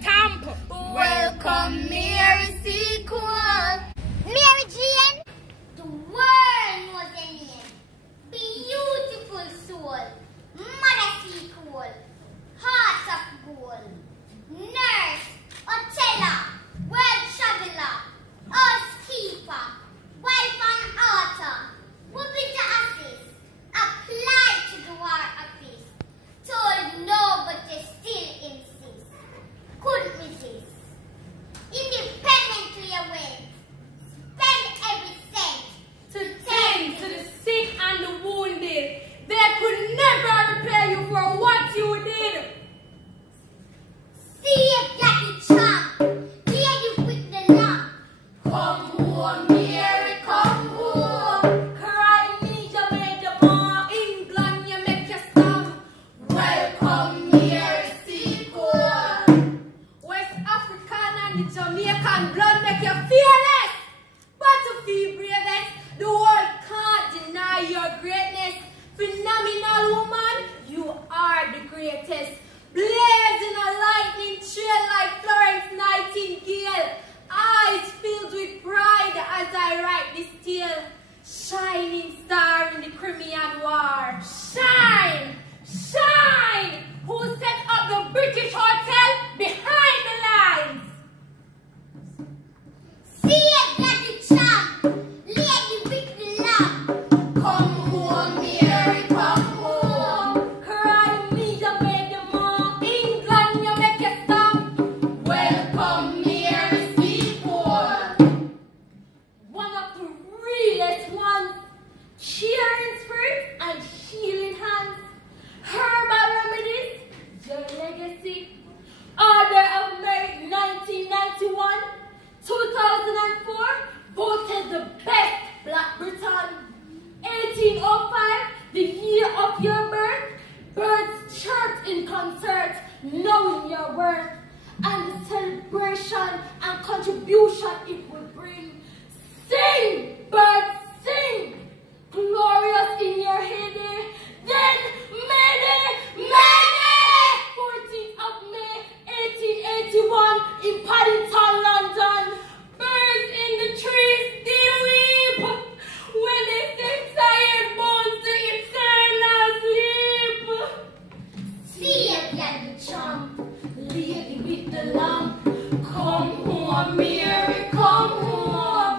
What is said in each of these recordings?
stamp. Welcome, Mary Seacole. Mary Jane, the world knows her name. Beautiful soul, Mother Seacole, heart of gold, nurse, hotelier, world traveler, housekeeper, wife and author, woman to assist, applied to the war office, told no but they still insist, couldn't resist. Independently away, spend every cent To tend to the sick and the wounded. They could never repay you for what you did. see if Daddy Trump, lady with the lamp. Come home, Mary, come home. Cry me, Jamaica, England, you make your stamp. Welcome, Mary Seacole. West African and the Jamaican blood make you fearless. But to feel bravest, the world can't deny your greatness. Phenomenal woman, you are the greatest. Blazing a lightning trail like Florence Nightingale. Eyes filled with pride as I write this tale. Shining star in the Crimean War. Shine, shine. Who set up the British hotel behind the lines? See if Daddy Trump, lady with the lamp. Come home, Mary, come home. Cry me, Jamaica, England, you make your stamp. Welcome, Mary Seacole. One of the realest ones. Cheering spirit and healing hands. Herbal remedies, your legacy. Order of Merit 1991, 2004, voted the best Black Briton. 1805, the year of your birth, birds chirped in concert, knowing your worth, and the celebration and contribution it would bring. Sing, birds, sing, glorious in your heyday, then Mayday, Mayday! 14th of May, 1881, in Paddington, London, birds in the trees, they weep, when they sing tired bones to eternal sleep. See if Daddy Trump, Lady with the lamp, come home, Mary, come home.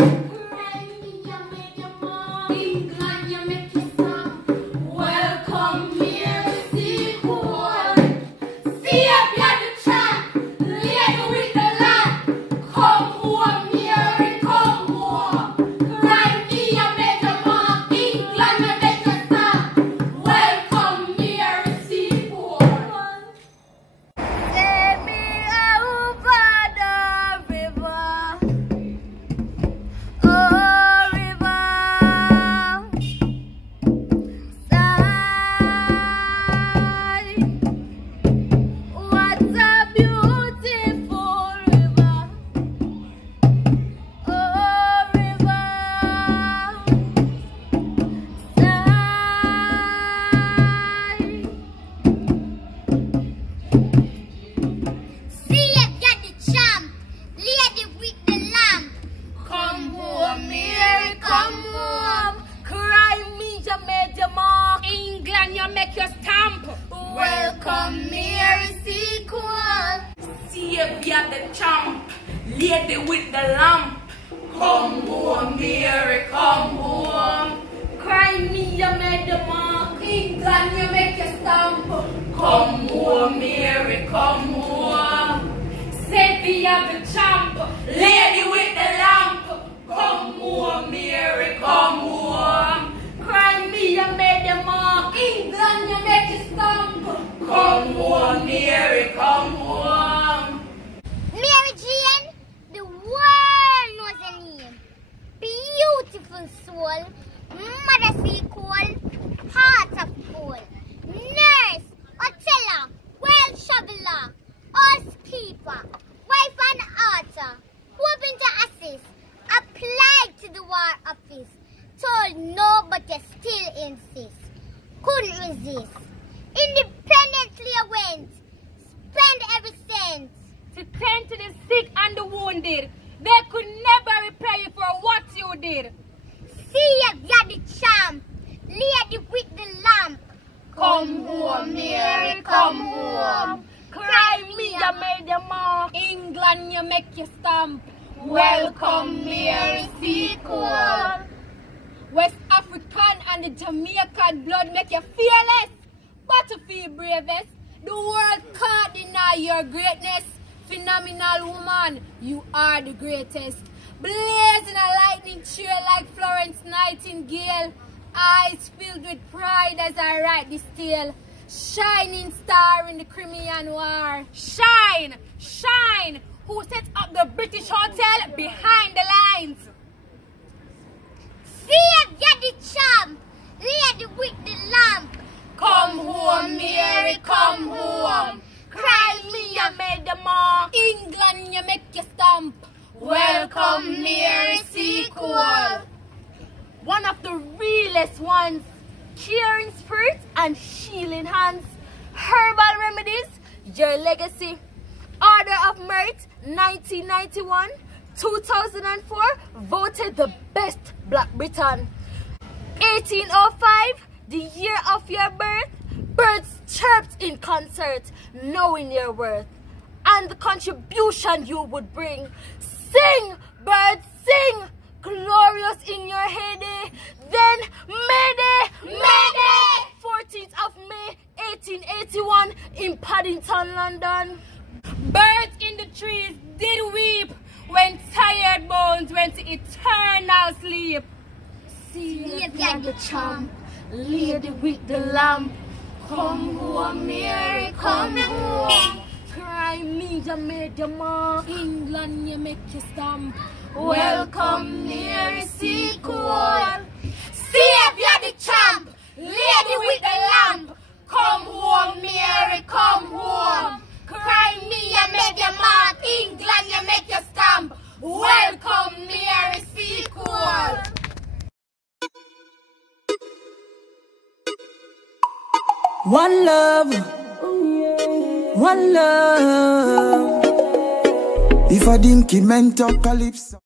Cry me, Jamaica, England, you make your stamp. Welcome, Mary Seacole. See if Daddy Trump, lady with the lamp, come home, Mary, come home. Cry me, Jamaica, England, you make your stamp. Welcome, Mary Seacole. take me over the river. Oh, river, sigh. What a beautiful river. Oh, river, sigh. See if Daddy Trump, lady with the lamp. Come home, Mary, come home. Cry me, Jamaica, England, you make your stamp. Welcome, Mary Seacole. See if you're the champ, lady with the lamp. Come home, Mary, come home. Cry me, Jamaica, England, you make your stamp. Come home, Mary, come home. Say we are the champ, lady with the lamp. Come home, Mary, come home. Cry me, Jamaica, England, you make your stamp. Come home, Mary, come home. Mary Jane, the world knows her name. Beautiful soul, Mother Seacole, heart of gold, nurse, hotelier, world traveler, housekeeper, wife and author, hoping to assist, applied to the war office, told no but they still insist, couldn't resist. Independently I went, spend every cent, to tend to the sick and the wounded. They could never repay you for what you did. See if you're the champ, lady with the lamp. Come home, Mary, come home. Crimea made your mark. England, you make your stamp. Welcome, Mary Seacole. West African and the Jamaican blood make you fearless, battlefield bravest. The world can't deny your greatness. Phenomenal woman, you are the greatest. Blazing a lightning trail like Florence Nightingale. Eyes filled with pride as I write this tale. Shining star in the Crimean War. Shine, shine. Who set up the British hotel behind the lines? See if you're the champ, lady with the lamp. Come home, Mary, come home. Crimea made the mark. England, you make your stamp. Welcome, Mary Seacole. One of the realest ones. Caring spirit and healing hands. Herbal remedies, your legacy. Order of Merit, 1991, 2004, voted the best Black Briton. 1805, the year of your birth, birds chirped in concert, knowing your worth, and the contribution you would bring. Sing, birds, sing, glorious in your heyday, then Mayday, Mayday! 14th of May, 1881, in Paddington, London. Birds in the trees did weep when tired bones went to eternal sleep. See if you're the champ, lady with the lamp. Come home, Mary, come home. Crimea made your mark. England, you make your stamp. Welcome, Mary Seacole. See if you're the champ, lady with the lamp. Come home, Mary, come home. Crimea made your mark. England, you make your stamp. Welcome, Mary Seacole. One love, one love. If I didn't keep mental calypso.